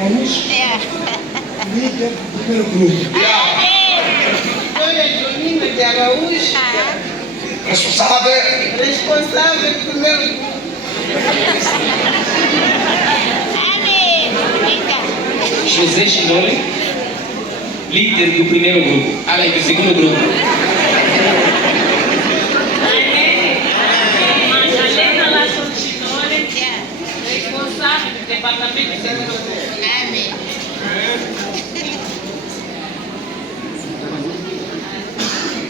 Araújo, líder do primeiro grupo. Olha, Juninho de Araújo, responsável do primeiro grupo. José Chinole, líder do primeiro grupo. Do segundo grupo. Responsável do departamento de segurança. Amém.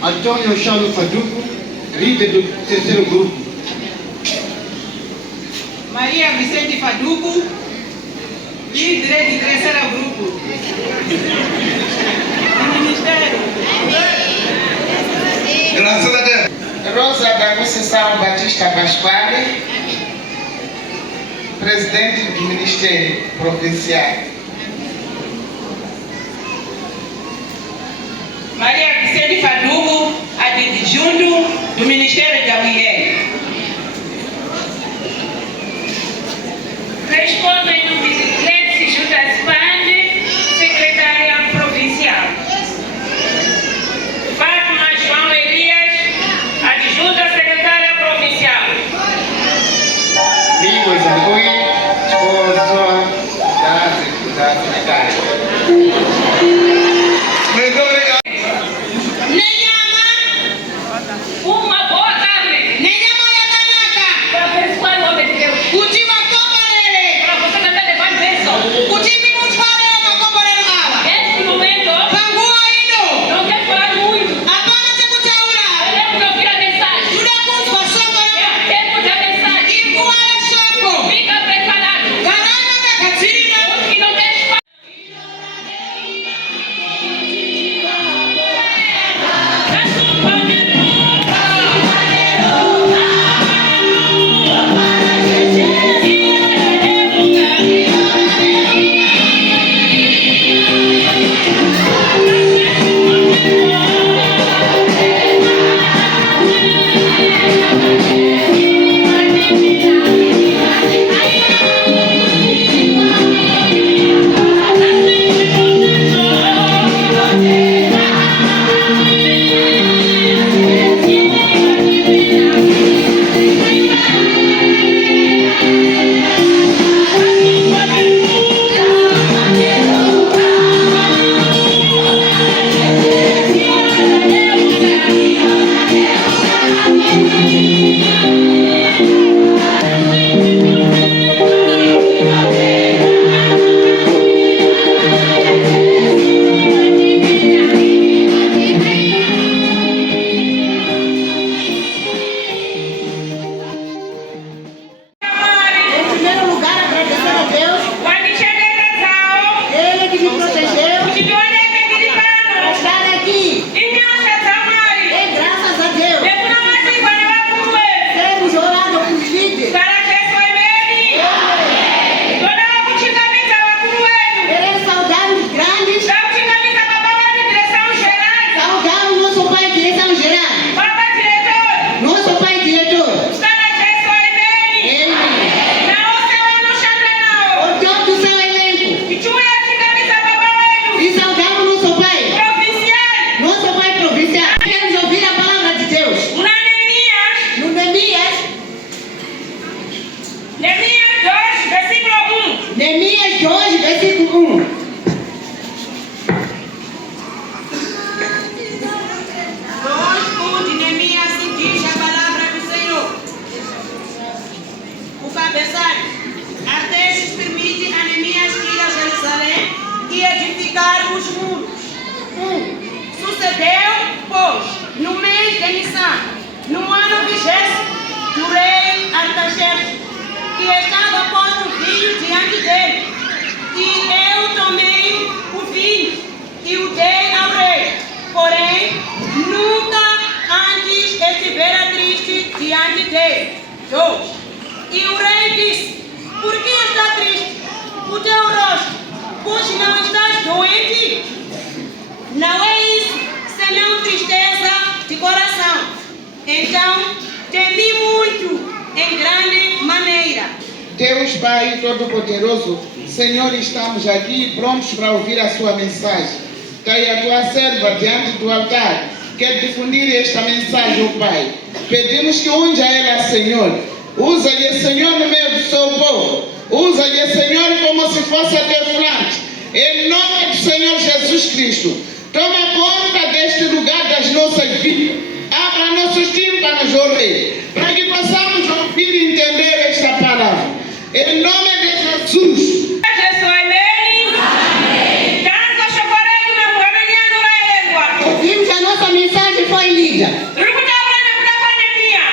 Antônio Chalo Faduco, líder do terceiro grupo. Maria Vicente Faduco, líder do terceiro grupo. Do Ministério. Graças a Deus. Rosa da Conceição Batista Pasquale, presidente do Ministério Provincial. Maria Vicente Faduco, adjunto do Ministério da Mulher. Responde no Gleisi Judas Pande, secretária provincial. Fátima João Elias, adjunta secretária provincial. Lingos Angui, esposo da secretária. Muito obrigado. Uma boa carne. Para abençoar o nome de Deus. Para você cantar debaixo bênção. Neste momento, não quero falar muito. Queremos ouvir a mensagem. É tempo da mensagem. Fica preparado. Porque não tem espaço. Neemias 2, versículo 1. Sucedeu, pois, no mês de Nissan, no ano 20º do rei Artaxerxes, que estava posto o vinho diante dele, e eu tomei o vinho e o dei ao rei. Porém, nunca antes estivera triste diante dele. 2. E o rei disse: por que está triste o teu rosto, pois não estás doente? Não é isso, senão tristeza de coração. Então, temi muito, em grande maneira. Deus Pai Todo-Poderoso, Senhor, estamos aqui prontos para ouvir a sua mensagem. Está aí a tua serva diante do altar. Quer difundir esta mensagem, ó Pai. Pedimos que unja ela, Senhor. Usa-lhe, Senhor, no meio do seu povo. Usa-lhe, Senhor, como se fosse a teu flanco. Em nome do Senhor Jesus Cristo. Toma conta deste lugar das nossas vidas. Abra nossos tímpanos, ó Rei, para que possamos ouvir e entender esta palavra. Em nome de Jesus. Ouvimos a nossa mensagem foi lida.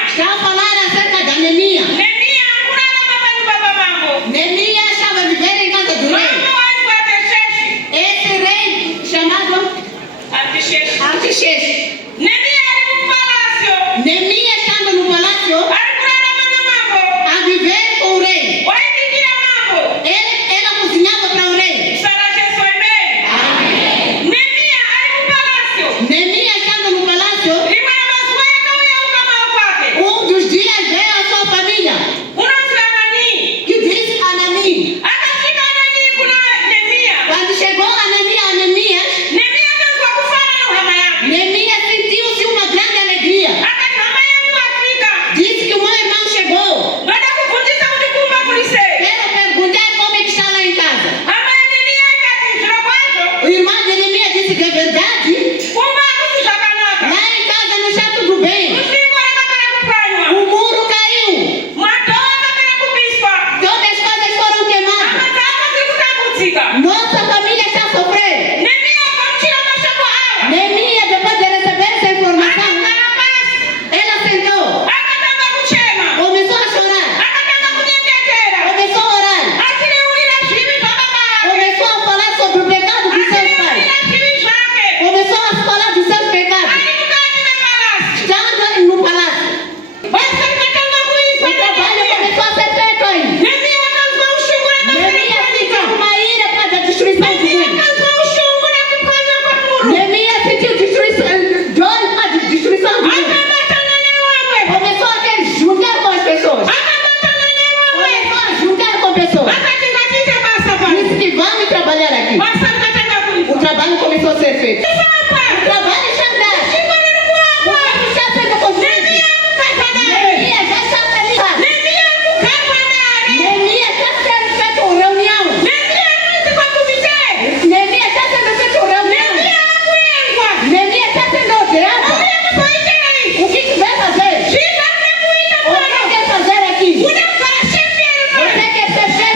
Está a falar acerca da Neemia. Neemia estava a viver em casa do rei. Esse rei chamado Artaxerxes. Neemia estando no palácio a viver com o rei. Ela cozinhava para o rei. Neemia estando no palácio, um dos dias veio a sua família, que disse a Anani. Quando chegou Ananias, Neemia sentiu-se uma grande alegria. Disse que o meu irmão chegou. Quero perguntar como é que está lá em casa. O irmão de Neemia disse que é verdade. Lá em casa não está tudo bem. O muro caiu. Todas as coisas foram queimadas. Nossa família está sofrendo. Neemia, depois de receber essa informação, ela sentou. Começou a chorar. Começou a orar. Começou a falar sobre o pecado dos seus pais. Começou a falar dos seus pecados. Estando no palácio. O trabalho começou a ser feito aí. Neemia sentiu uma ira para a destruição do mundo. Neemia sentiu dor para a destruição do mundo. Começou a querer juntar com as pessoas. Começou a juntar com pessoas. Disse que vamos trabalhar aqui. O trabalho começou a ser feito. O trabalho está andando. O carro está sendo construído. Neemia já está realizado. Neemia está sendo feito uma reunião. Neemia está sendo feito uma reunião. Neemia está sendo ordenado. O que vai fazer? O que quer fazer aqui? Você quer ser chefe? Você quer ser rei?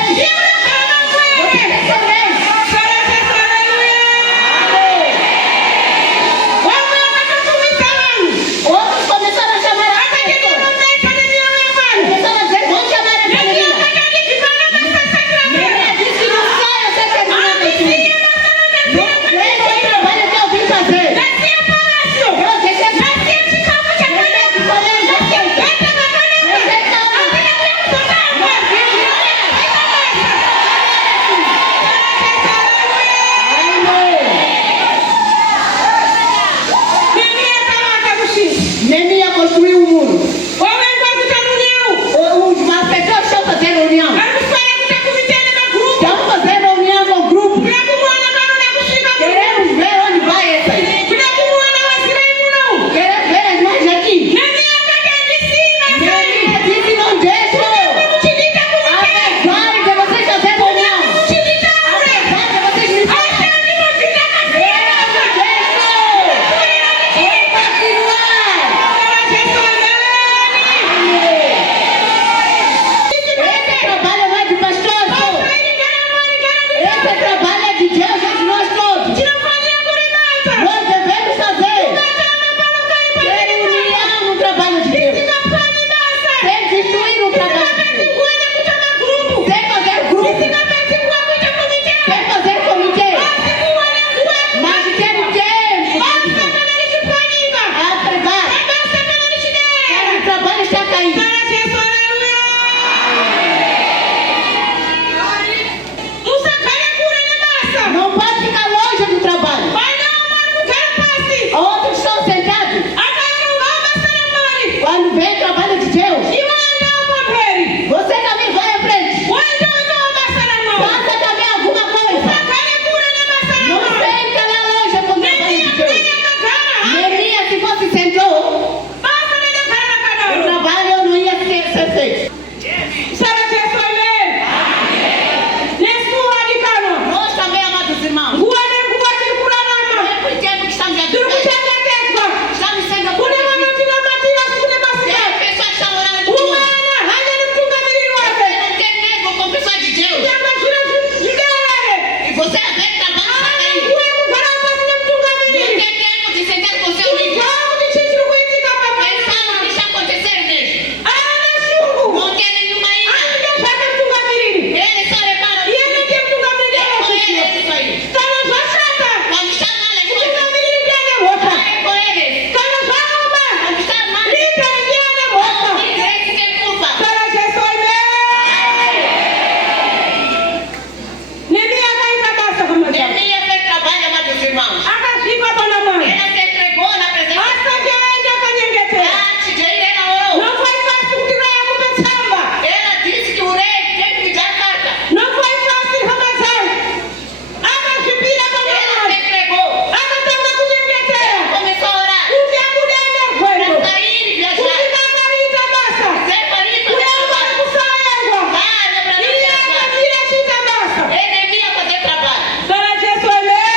irmãos. Akazvipa pana Mwari. Ela se entregou na presença de Asati aenda akanyengetera. Antes de ir, ela orou. Não foi fácil kuti rei akupe tsamba. Ela disse que o rei tem que me dar carta. Não foi fácil Ramazan. Akazvipira pana Ela se Mwari. entregou. Akatanga kunyengetera. Começou a orar. Kuti akudenda kwendo. Para sair e viajar. Kuti kakarita basa. Zé Marita Kuti vai akari trabalhar. kusayengwa. Ah, lembra da Iye viajar. akatira chita basa. Enemia fazer trabalho. Sana Jesu emeni.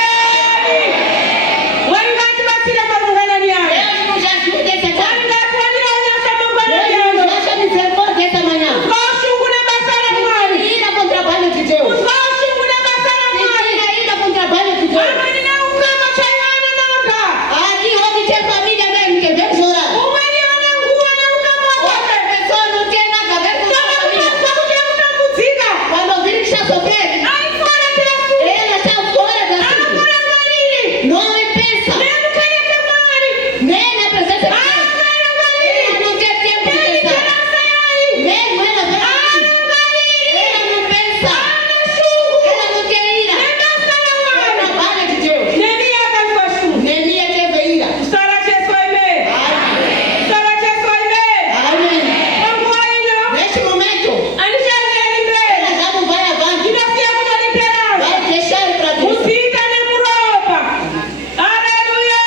Mwari ngatibatsire marunganani yayo. Deus nos ajude essa Mwari tarde. ngatiwanira unyasa mangwana Deus yayo. nos ajude a dizer dessa manhã. Koshungu na basa la Mwari. Ira com o trabalho de Deus. Koshungu na basa la Mwari. Ira com o trabalho de Deus. Amani na ukama chayana na onda. Aqui onde tem família mesmo que vem chorar. Umwani wana nguwa na ukama Outra wakote. pessoa não tem nada a ver com a Toka família. kupaswa kuti akutambudzika. Quando ouvir que está sofrendo, Ai fora Jesu. ela está fora da sua. Anakora ngalili. Não me pensa. Nemukaya kamari. Nem na presença de Deus. Akara ngalili. Ela não tem tempo de pensar. Terasa yayi. Mesmo ela vem aqui. Ela não pensa. Ela não tem ira. É o trabalho de Deus. Nehemia akazwa shungu. Neemia teve ira. Sara Jesu emeni. Sara Jesu emeni. Amém. Panguwa ino. Neste momento, Anishanyeni mbele. ela já não vai avante. Inasiya kunoliterasa. Vai deixar para Deus. Usita nemuropa. Aleluya.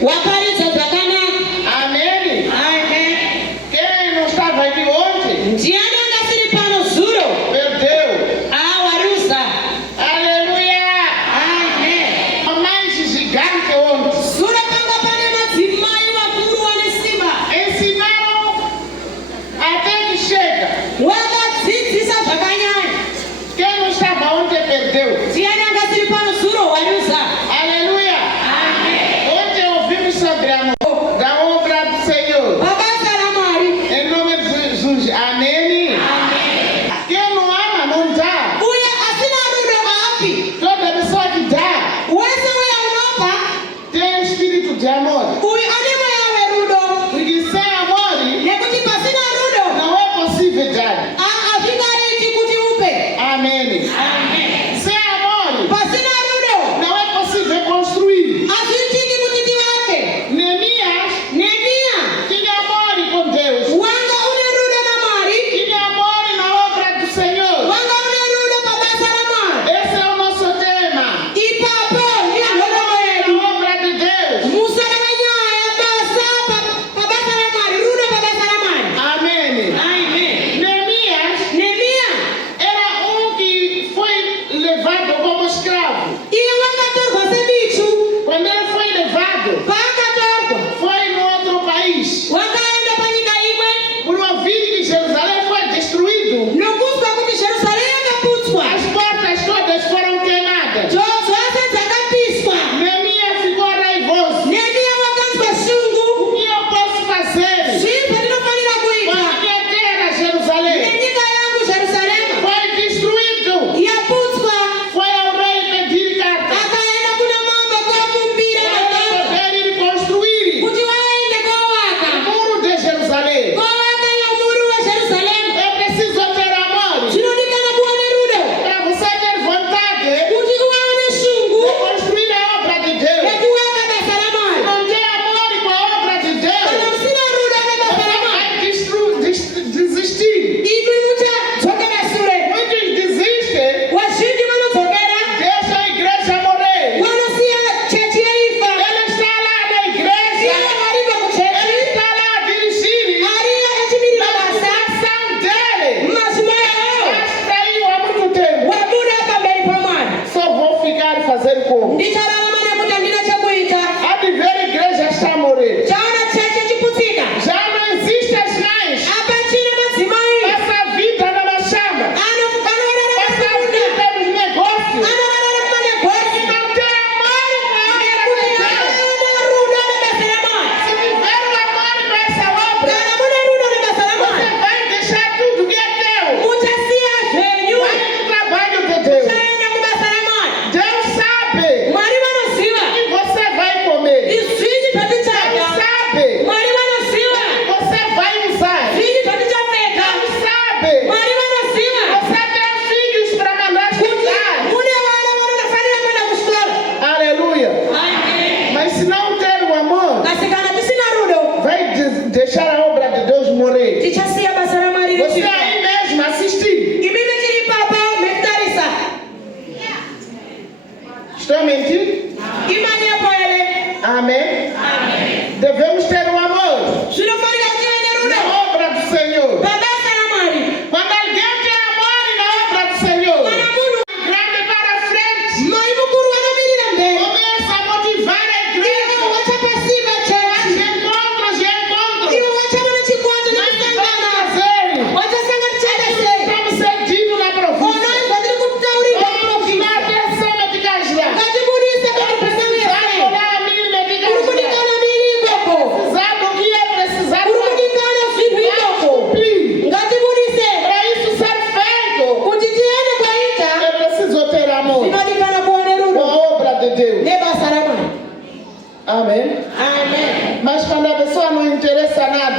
Waparidza zvakanaka. Amém. Amen. Quem não estava aqui ontem, Ndiani anga siri pano zuro? perdeu. Warusa. Aleluia. Amen. A mais gigante ontem. Zuro panga pane madzimai vakuru vane simba. Ensinaram até que chega. Wakadzidzisa zvakanyanya. Quem não estava ontem perdeu. Ndiani anga siri pano zuro? Warusa. Aleluia. Ontem ouvimos sobre a da obra do Senhor. Mabasa raMwari. Em nome de Jesus. Amém. Quem não ama não dá. Uye asina rudo haapi. Toda pessoa que dá Wese uya unopa. tem espírito de amor. Uyu ane mweya werudo. Porque sem amor Nekuti pasina rudo. não é possível dar. Hazvingaiti kuti upe. Amém. Sem amor Pasina rudo. não é possível construir. Hazviitiki kuti tivake. Neemia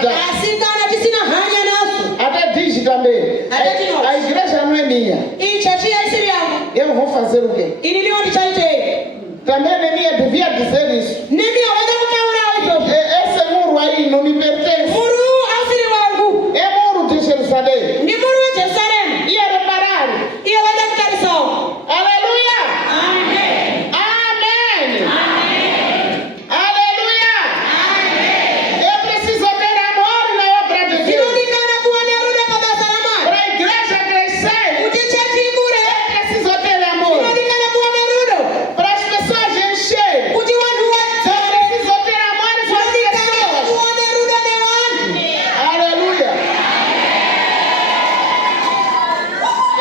nada. asikana tisina hanya naso. Até diz também. Até de nós. A igreja não é minha. Ichachi yaisiri yangu. Eu vou fazer o quê? Iniliwa ndichaite. Também Neemias devia dizer isso. Nehemia waweza kutaura hivyo. Esse muro aí não me pertence. Muru ausiri wangu. É muro de Jerusalém. Ni muru wa Jerusalem. Ia reparar. Iyo waweza kutarisao. Aleluia. Amen. Amém. Aleluia. Eu preciso ter amor na obra de Deus. Zinaonekana kuwa ni ruda kwa basa la mali. Para a igreja crescer, Utichachi kure. eu preciso ter amor. Zinaonekana kuwa ni rudo. Para as pessoas encher, Uti wandu eu wa. preciso ter amor com as Zinaonekana pessoas. kuwa ni ruda ne wandu. Aleluia.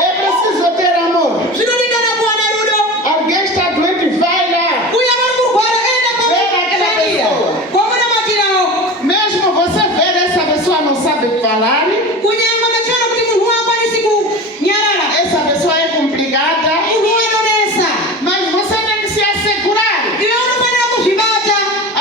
Eu preciso ter amor. Zinaonekana kuwa ni rudo. Alguém está doente, vai lá. Kuya wangu kwara enda kwa Vem naquela pessoa. Kwa mwana majirao. Mesmo você ver essa pessoa não sabe falar, Kunyanga machana kuti munhu wako ni siku nyarara. essa pessoa é complicada, Munhu anonesa. mas você tem que se assegurar. Iwe unofanira kuzvibata.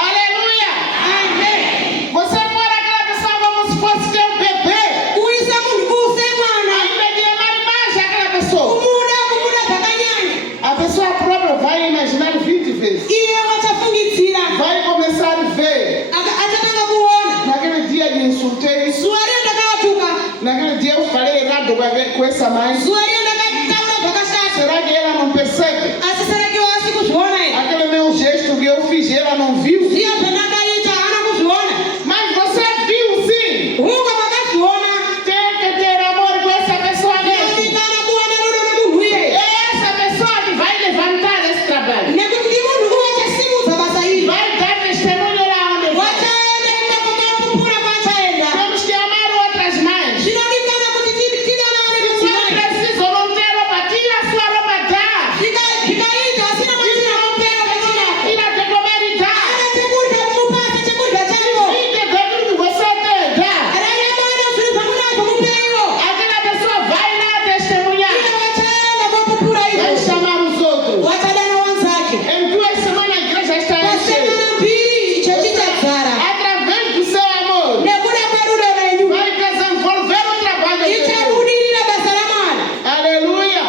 Aleluia. Amen. Você for aquela pessoa como se fosse teu bebê. Kuisa munhu kuuse mwana. Ainda de amar mais aquela pessoa. Kumuda zvakanyanya. A pessoa própria vai imaginar 20 vezes. Iye wachafungitsira. Vai começar a ver. Achatanga kuona. Naquele dia eu insultei isso. Zuwa riyo ndakawatuka. Naquele dia eu falei errado com essa mãe. Zuwa riyo ndakataura zvakashata. Será que ela não percebe? Asi serekiwa asi kuzviona ere. Aquele meu gesto que eu fiz, ela não viu. Zviya zvandakaita haana kuzviona. Mas você viu sim. Hunga makazviona. Tem que ter amor com essa pessoa mesmo. Inozikanwa kuva nerudo nemunhu É iyeye. essa pessoa que vai levantar esse trabalho. Nekuti ndi munhu uchasimudza basa iri. Vai dar testemunho lá onde vai. Wachaenda enda kwakapupura kwachaenda. Temos que amar outras mães. Zvinodikanwa kuti tidanane Se não madzimai. precisa não ter roupa, tira a sua roupa, dá. Zvikaita asina machira mupero vechina. Tira de comer e dá. Ana chekurya kumupasa chekurya chaivo. Tira daquilo que você tem, dá. Raremana zvinhu zvamunazvo mupeivo. Aquela pessoa vai lá testemunhar. Iye wachaenda kwapupura Vai ivo. chamar os outros. Wachadana wanzake. Em 2 semanas a igreja está enchendo. Pasemana mbiri chechi chadzara. Através do seu amor. Nekuda kwerudo renyu. Vai desenvolver o trabalho de Deus. Ichabudirira basa ramwari. Aleluia.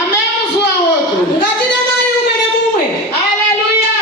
Amemos um ao outro. Ngatidanani umwe nemumwe. Aleluia.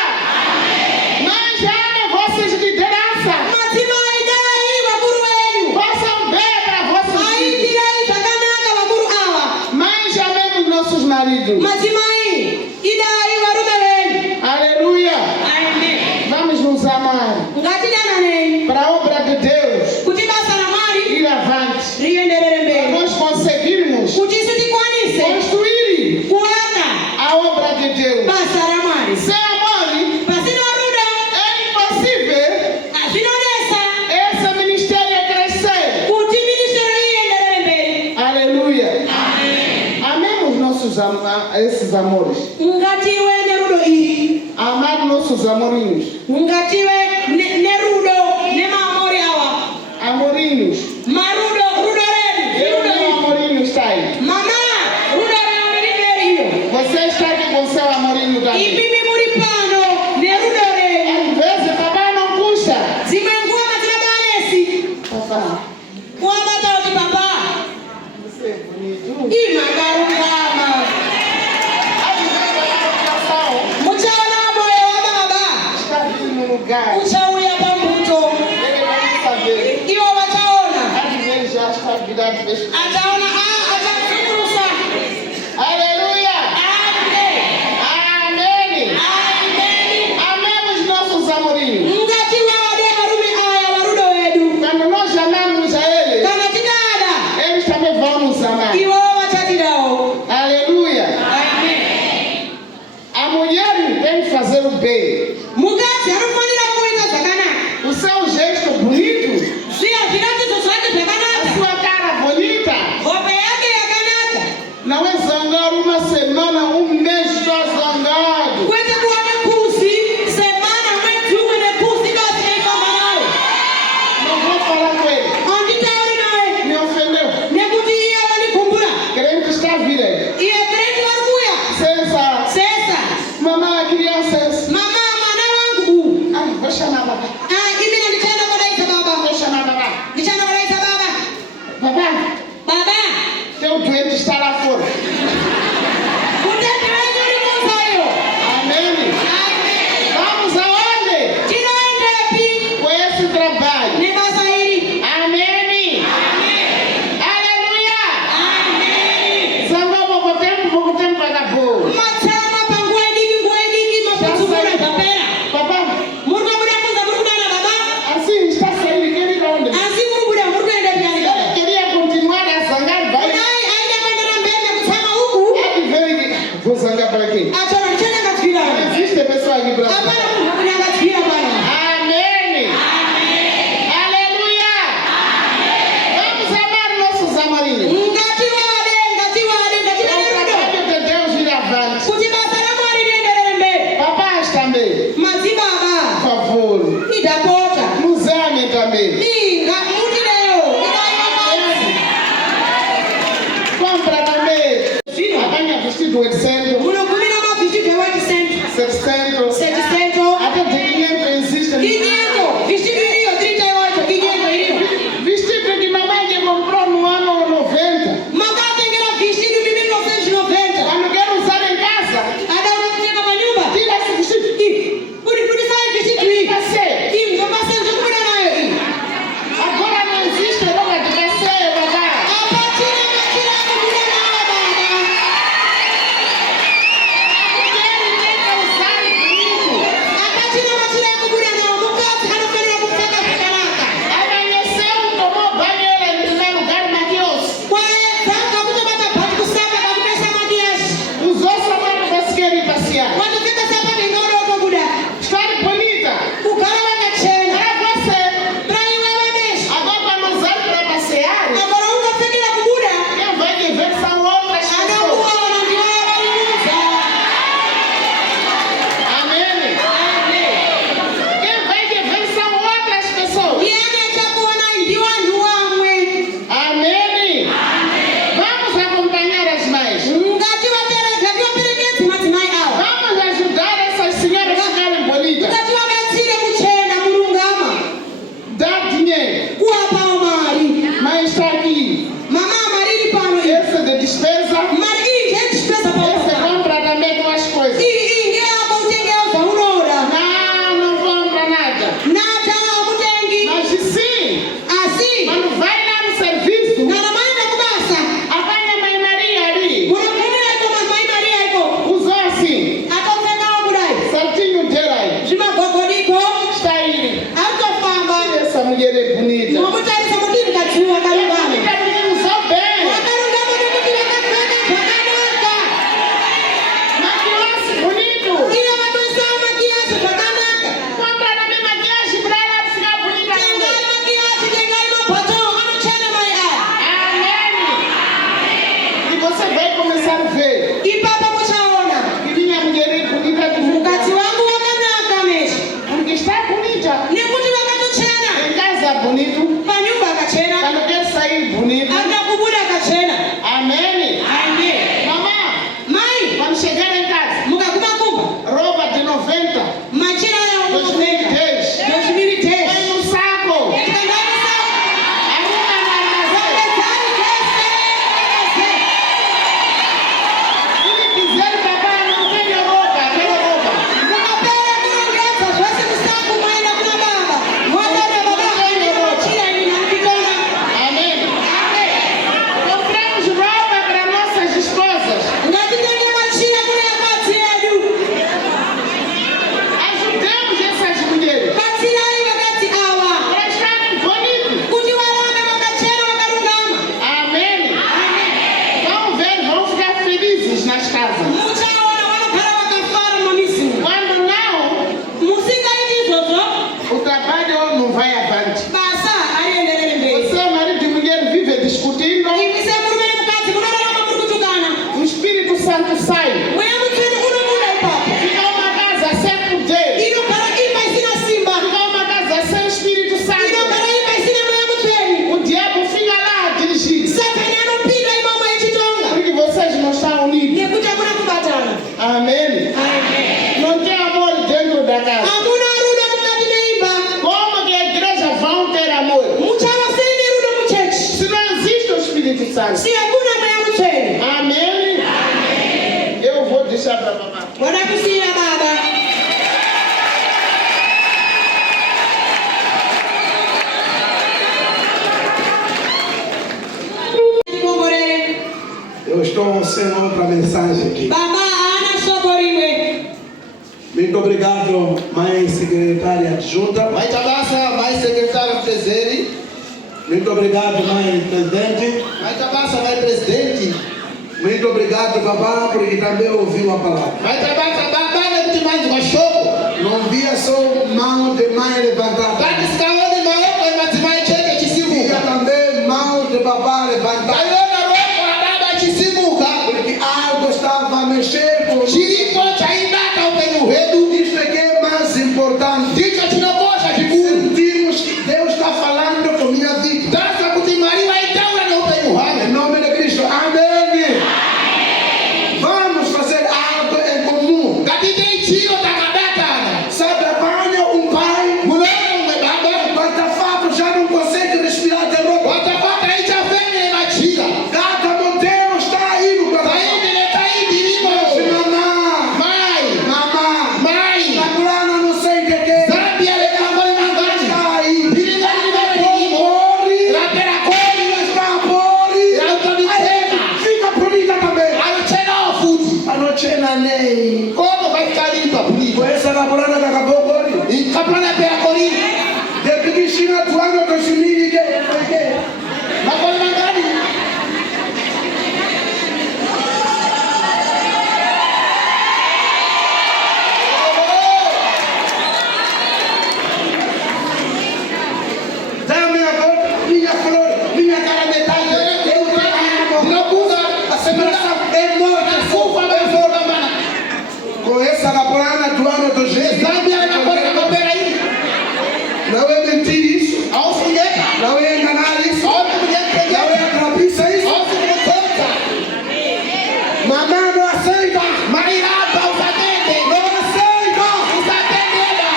Mas ame vossas lideranças. Madzimai dai vakuru venyu. Façam bem para vossos filhos. Aitirai zvakanaka vakuru ava. Mas amemos nossos maridos. Madzimai idai varume venyu. Aleluia. Amen. Vamos nos amar. Ngatidananei Para a obra de Deus kuti basa ramwari ir avante. rienderere Para mberi. nós conseguirmos Kuti isu tikwanise construir kuaka a obra de Deus. basa ramwari. Sem amor Pasina rudo é impossível zvinonesa esse ministério crescer. kuti ministeri ienderere mberi. Aleluia. Amemos esses amores. Ngative nerudo iri. Amar nossos amorinhos. Ngative nerudo nemaamori awa. Amorinhos. Marudo rudo redu. Eu Rudo meu iri. amorinho está aí. Mama rudo redu iyo. Você está aqui com seu amorinho também. Ipimi muri pano nerudo redu. Às vezes, papai não custa. Zimwe nguwa katina banesi. Papai, Kuwabata uti papa. você é bonito. Imakarungama. Às vezes, a educação Muchaona moyo wa baba. está vindo no lugar. Uchauya pambuto. Ele vai saber. Iwo wachaona. Às vezes, já está virado pescoço. Ataona achakufurusa. Aleluia. Amen. Amém. Amen. Amemos nossos amorinhos. Ngati wade varume aya varudo wedu. Quando nós amamos a eles, Kana tidada. eles também vão nos amar. Iwo wachatirawo. Aleluia. Amen. A mulher tem que fazer o bem. Mukadzi anofanira kuita zvakanaka. O seu gesto bonito, Zviya zviratidzo zvake a zvakanaka. sua cara bonita, bonito, panyumba akachena, quando quer sair bonito. atakubuda akachena. Amém. Amen. Mamãe, Mai, quando chegar em casa, mukaguma kumba, roupa de 90, machina ya 2010, 2010. põe no saco. Kitandani sawa. Arruma na armazém. Se quiser, papai, não tem roupa, tem roupa. Mukapera kuongeza, basi msaku mwaenda kuna baba. Mwana na baba ni machina ina mkitona. Amém. Compramos roupa para nossas esposas. Ngatitenge machina kuna yakati ya juu. Ajudemos essas mulheres. Machina hii wakati awa. Para estarem bonitos. Kuti walame wakachena wakarungama. Amém. Vão ver, vão ficar felizes nas casas. Muchaona wanokhala wakafara mamisimu. Quando não, Musingaiti izvozvo, o trabalho não vai avante. basa arienderere mberi. Você, marido e mulher, vive discutindo. Imi semurume nemukadzi munorarama muri kutukana. O Espírito Santo sai. Mweya mutsvene unobuda ipapo. Fica uma casa sem poder. Inogara imba isina simba. Fica uma casa sem Espírito Santo. Inogara imba isina mweya mutsvene. O diabo fica lá a dirigir. Satani anopinda imamo yechitonga. Porque vocês não estão unidos. Nekuti hakuna kubatana. Amém. Não tem amor dentro da casa. Hamuna rudo mukati meimba. Como que a igreja vão ter amor? Muchava seine rudo muchechi. Se não existe o Espírito Santo. Si hakuna mweya mutsvene. Amém. Eu vou deixar para mamãe. Wada kusiyira baba. Tibongorere. Eu estou sem outra mensagem aqui. Baba haana soko rimwe. Muito obrigado, mãe secretária adjunta. Vai tabasa, vai secretário presente. Muito obrigado, mãe presidente. Vai tabasa, vai presidente. Muito obrigado, babá, porque também ouviu a palavra. Vai tabasa, babana kuti mais uma choco. Não via só mão de mãe levantada. Tati sikaoni maoko ya matimayi chete Via chisimuka. também mão de babá levantada. Taiona roko ya baba chisimuka. Porque algo estava a mexer com Chiripo chaindaka upenyu hwedu. isso é que é mais importante. Ndicho chinokosha chikuru. Sentimos que Deus está falando com minha vida. Tasa kuti Maria itaura na upenyu Em hame. nome de Cristo. Amém. Vamos fazer algo em comum. Katite ichiro takadatana. Sabe, apanha um pai. Munono umwe baba. Quarta-feira já não consegue respirar de roupa. Watapata ichafene machira. Cada modelo está indo para Taindi ne taindi limo. mamá. Mai. Mamá. Mai. A fulana não sei o que é. Zambia le kangoli mangani. Está aí. Piringa limo. Pori. Rapera koli. Está pori. Autodicena. Fica bonita também. Alochena ofuti. Anochena nem. Como vai ficar limpa bonita? Essa na fulana que acabou pori. E kaplana pera koli. Desde que China atuando com Chimini que é. Makoli mangani. Dá minha volta, minha flor, minha cara metade. Eu trago. Nakuga. Asembração é morta. Kufa befora mana. Com essa rapurana atuando do jeito. Zambia le makoli mapera hii. Não é mentir isso. Au sinyeka. Não é enganar isso. Au kunyeka. Não é atrapalhar isso. Au kumutota. Mamãe não aceita. Maria hapa usatende. Não aceita. Usatendela.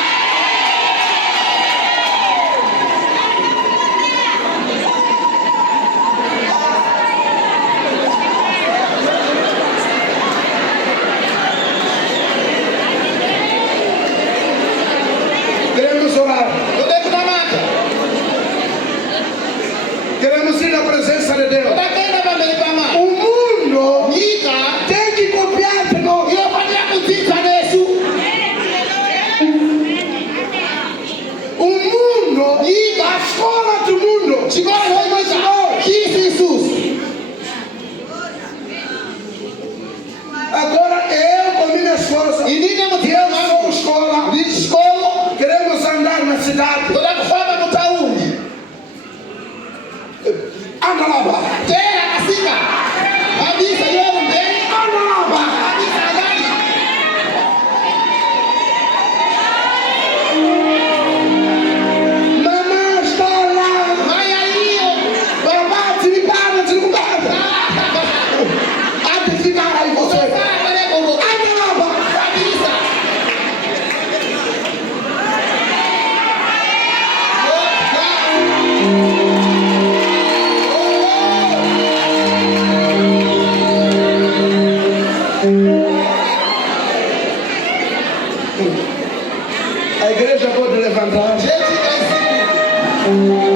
Queremos orar. Udekunamata. Queremos ir na presença de Deus. Udakenda pambele pama. O mundo Nyika. tem que copiar de nós. Inofanira kutika Yesu. O mundo, a escola do mundo. Chikolo hoimisa. Kisu Isus. Agora eu, com minha esposa, Inine eu mutima sou wangu. escola. Nishikolo. Queremos andar na cidade. Tudakufamba mutauni. Anda lá, vai. Tera kasika. Kabisa yenu mbele. Anda lá, vai. Kabisa ndani. Mamãe está Amém.